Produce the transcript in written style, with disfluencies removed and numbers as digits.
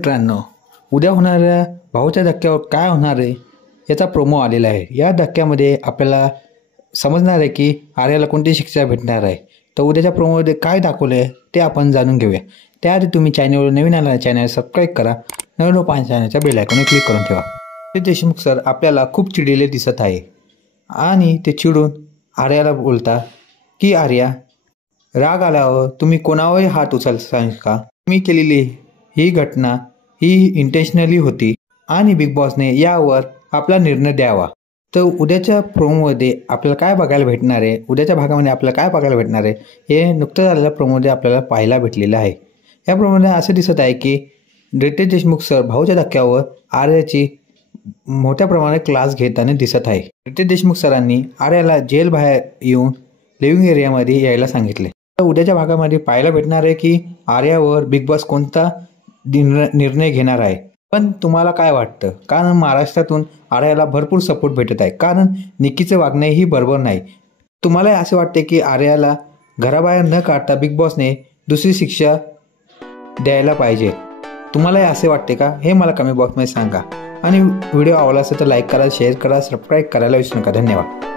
मित्रांनो, उद्या होणाऱ्या भाऊच्या धक्क्यावर काय होणार आहे याचा प्रोमो आलेला आहे। या धक्क्यामध्ये आपल्याला समजणार आहे की आर्याला कोणती शिक्षा भेटणार आहे। तर उद्याच्या प्रोमोमध्ये काय दाखवलं आहे ते आपण जाणून घेऊया। त्याआधी तुम्ही चॅनलवर नवीन आला चॅनल सबस्क्राईब करा, नवीन पाहण्याच्या चॅनलच्या बेल आयकॉनवर क्लिक करून ठेवा। रितेश देशमुख सर आपल्याला खूप चिडलेले दिसत आहे आणि ते चिडून आर्याला बोलता की आर्या, राग आल्यावर तुम्ही कोणावरही हात उचलता का? तुम्ही केलेली ही घटना ही इंटेन्शनली होती आणि बिग बॉसने यावर आपला निर्णय द्यावा। तर उद्याच्या प्रोमोमध्ये आपल्याला काय बघायला भेटणार आहे, उद्याच्या भागामध्ये आपल्याला काय बघायला भेटणार आहे हे नुकतंच आलेल्या प्रोमोमध्ये आपल्याला पाहायला भेटलेलं आहे। या प्रोमोमध्ये असं दिसत आहे की रितेश देशमुख सर भाऊच्या धक्क्यावर आर्याची मोठ्या प्रमाणात क्लास घेताना दिसत आहे। रितेश देशमुख सरांनी आर्याला जेल बाहेर येऊन लिव्हिंग एरियामध्ये यायला सांगितले। तर उद्याच्या भागामध्ये पाहायला भेटणार आहे की आर्यावर बिग बॉस कोणता निर्णय घेणार आहे। पण तुम्हाला काय वाटतं? कारण महाराष्ट्रातून आर्याला भरपूर सपोर्ट भेटत आहे, कारण निक्कीचं वागणंही बरोबर नाही। तुम्हाला असे वाटते की आर्याला घराबाहेर न काढता बिग बॉसने दुसरी शिक्षा द्यायला पाहिजे? तुम्हाला असे वाटते का? हे मला कमेंट बॉक्समध्ये सांगा आणि व्हिडिओ आवडला असेल तर लाईक करा, शेअर करा, सबस्क्राईब करायला विसरू नका। धन्यवाद।